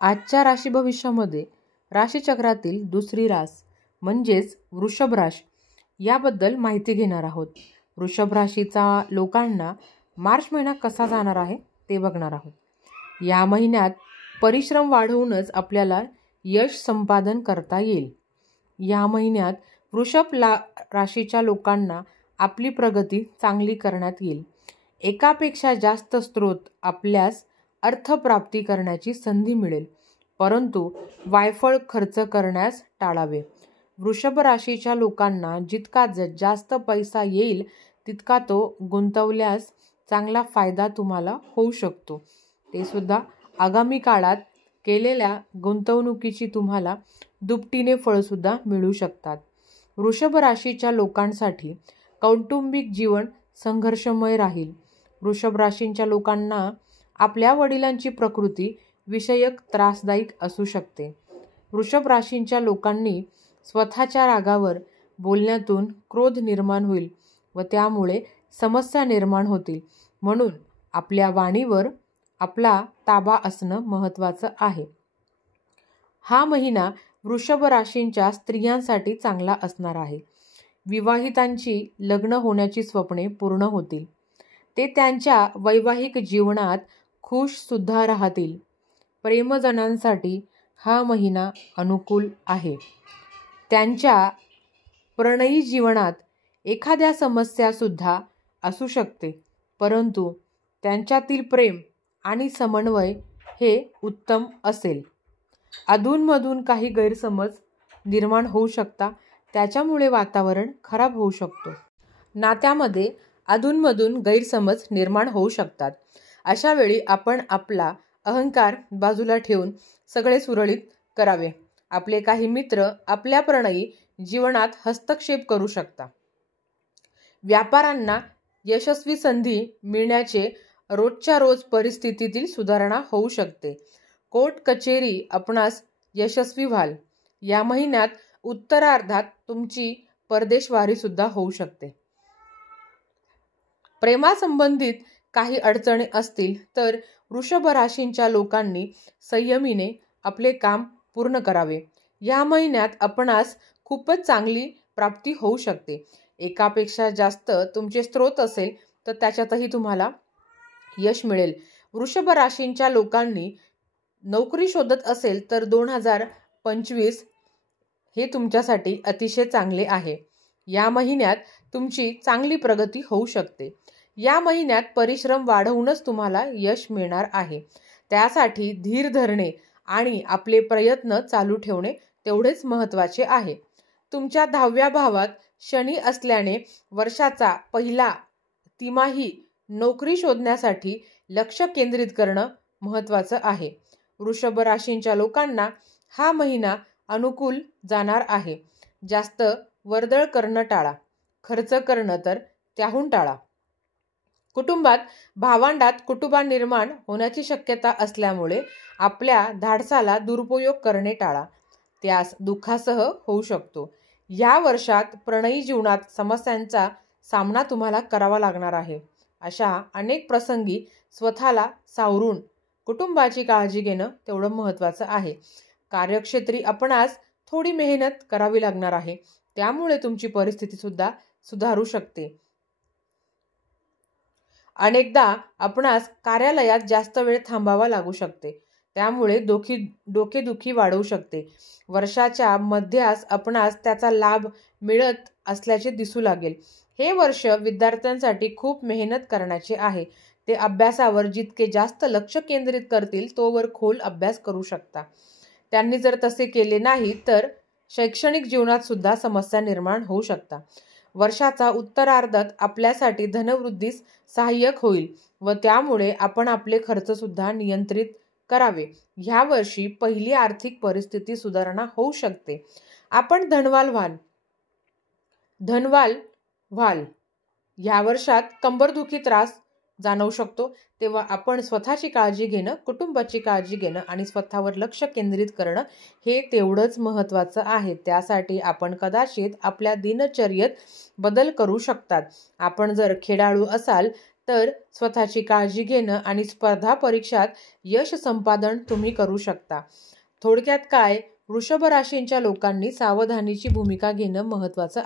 आजच्या राशी भविष्यामध्ये राशीचक्रातील दुसरी रास म्हणजेच वृषभ राशी याबद्दल माहिती घेणार आहोत. वृषभ राशीचा लोकांना मार्च महिना कसा जाणार आहे ते बघणार आहोत. या महिन्यात परिश्रम वाढवूनच आपल्याला यश संपादन करता येईल. या महिन्यात वृषभ राशीच्या लोकांना आपली प्रगती चांगली करण्यात येईल. एकापेक्षा जास्त स्रोत आपल्यास अर्थप्राप्ती करण्याची संधी मिळेल, परंतु वायफळ खर्च करण्यास टाळावे. वृषभ राशीच्या लोकांना जितका जास्त पैसा येईल तितका तो गुंतवल्यास चांगला फायदा तुम्हाला होऊ शकतो. ते सुद्धा आगामी काळात केलेल्या गुंतवणुकीची तुम्हाला दुपटीने फळसुद्धा मिळू शकतात. वृषभ राशीच्या लोकांसाठी कौटुंबिक जीवन संघर्षमय राहील. वृषभ राशीच्या लोकांना आपल्या वडिलांची प्रकृती विषयक त्रासदायक असू शकते. वृषभ राशीच्या लोकांनी स्वतःच्या रागावर बोलण्यातून क्रोध निर्माण होईल व त्यामुळे समस्या निर्माण होतील. म्हणून आपल्या वाणीवर आपला ताबा असणं महत्त्वाचं आहे. हा महिना वृषभ राशीच्या स्त्रियांसाठी चांगला असणार आहे. विवाहितांची लग्न होण्याची स्वप्ने पूर्ण होतील. ते त्यांच्या वैवाहिक जीवनात खुश सुद्धा राहतील. प्रेमजनांसाठी हा महिना अनुकूल आहे. त्यांच्या प्रणयी जीवनात एखाद्या समस्या सुद्धा असू शकते, परंतु त्यांच्यातील प्रेम आणि समन्वय हे उत्तम असेल. अधूनमधून काही गैरसमज निर्माण होऊ शकतात, त्याच्यामुळे वातावरण खराब होऊ शकतो. नात्यामध्ये अधूनमधून गैरसमज निर्माण होऊ शकतात. अशा वेळी आपण आपला अहंकार बाजूला ठेवून सगळे सुरळीत करावे. आपले काही मित्र आपल्या प्रणयी जीवनात हस्तक्षेप करू शकतात. व्यापाऱ्यांना यशस्वी संधी मिळण्याचे रोजच्या रोज परिस्थितीतील सुधारणा होऊ शकते. कोर्ट कचेरी आपणास यशस्वी व्हाल. या महिन्यात उत्तरार्धात तुमची परदेशवारी सुद्धा होऊ शकते. प्रेमासंबंधित काही अडचणी असतील तर वृषभ राशीच्या लोकांनी संयमीने आपले काम पूर्ण करावे. या महिन्यात आपणास खूपच चांगली प्राप्ती होऊ शकते. एकापेक्षा जास्त तुमचे स्रोत असेल तर त्याच्यातही तुम्हाला यश मिळेल. वृषभ राशीच्या लोकांनी नोकरी शोधत असेल तर 2025 हे तुमच्यासाठी अतिशय चांगले आहे. या महिन्यात तुमची चांगली प्रगती होऊ शकते. या महिन्यात परिश्रम वाढवूनच तुम्हाला यश मिळणार आहे. त्यासाठी धीर धरणे आणि आपले प्रयत्न चालू ठेवणे तेवढेच महत्त्वाचे आहे. तुमच्या 10व्या भावात शनी असल्याने वर्षाचा पहिला तिमाही नोकरी शोधण्यासाठी लक्ष केंद्रित करणं महत्त्वाचं आहे. वृषभ राशीच्या लोकांना हा महिना अनुकूल जाणार आहे. जास्त वर्दळ करणं टाळा. खर्च करणं तर त्याहून टाळा. कुटुंबात भावंडात कुटुंबात निर्माण होण्याची शक्यता असल्यामुळे आपल्या धाडसाला दुरुपयोग करणे टाळा. त्यास दुःखासह होऊ शकतो. या वर्षात प्रणयी जीवनात समस्यांचा सामना तुम्हाला करावा लागणार आहे. अशा अनेक प्रसंगी स्वतःला सावरून कुटुंबाची काळजी घेणं तेवढं महत्त्वाचं आहे. कार्यक्षेत्री आपणास थोडी मेहनत करावी लागणार आहे. त्यामुळे तुमची परिस्थिती सुद्धा सुधारू शकते. अनेकदा आपणास कार्यालयात जास्त वेळ थांबावा लागू शकते. त्यामुळे डोकेदुखी वाढू शकते. वर्षाच्या मध्यास आपणास त्याचा लाभ मिळत असल्याचे दिसू लागेल. हे वर्ष विद्यार्थ्यांसाठी खूप मेहनत करण्याचे आहे. ते अभ्यासावर जितके जास्त लक्ष केंद्रित करतील तोवर खोल अभ्यास करू शकता. त्यांनी जर तसे केले नाही तर शैक्षणिक जीवनात सुद्धा समस्या निर्माण होऊ शकतात. वर्षाचा उत्तरार्धात आपल्यासाठी धनवृद्धीस सहाय्यक होईल व त्यामुळे आपण आपले खर्च सुद्धा नियंत्रित करावे. ह्या वर्षी पहिली आर्थिक परिस्थिती सुधारणा होऊ शकते. आपण धनवान व्हाल. ह्या वर्षात कंबरदुखी त्रास जाणवू शकतो. तेव्हा आपण स्वतःची काळजी घेणं, कुटुंबाची काळजी घेणं आणि स्वतःवर लक्ष केंद्रित करणं हे तेवढंच महत्त्वाचं आहे. त्यासाठी आपण कदाचित आपल्या दिनचर्येत बदल करू शकतात. आपण जर खेळाडू असाल तर स्वतःची काळजी घेणं आणि स्पर्धा परीक्षात यश संपादन तुम्ही करू शकता. थोडक्यात काय, वृषभ राशींच्या लोकांनी सावधानीची भूमिका घेणं महत्त्वाचं आहे.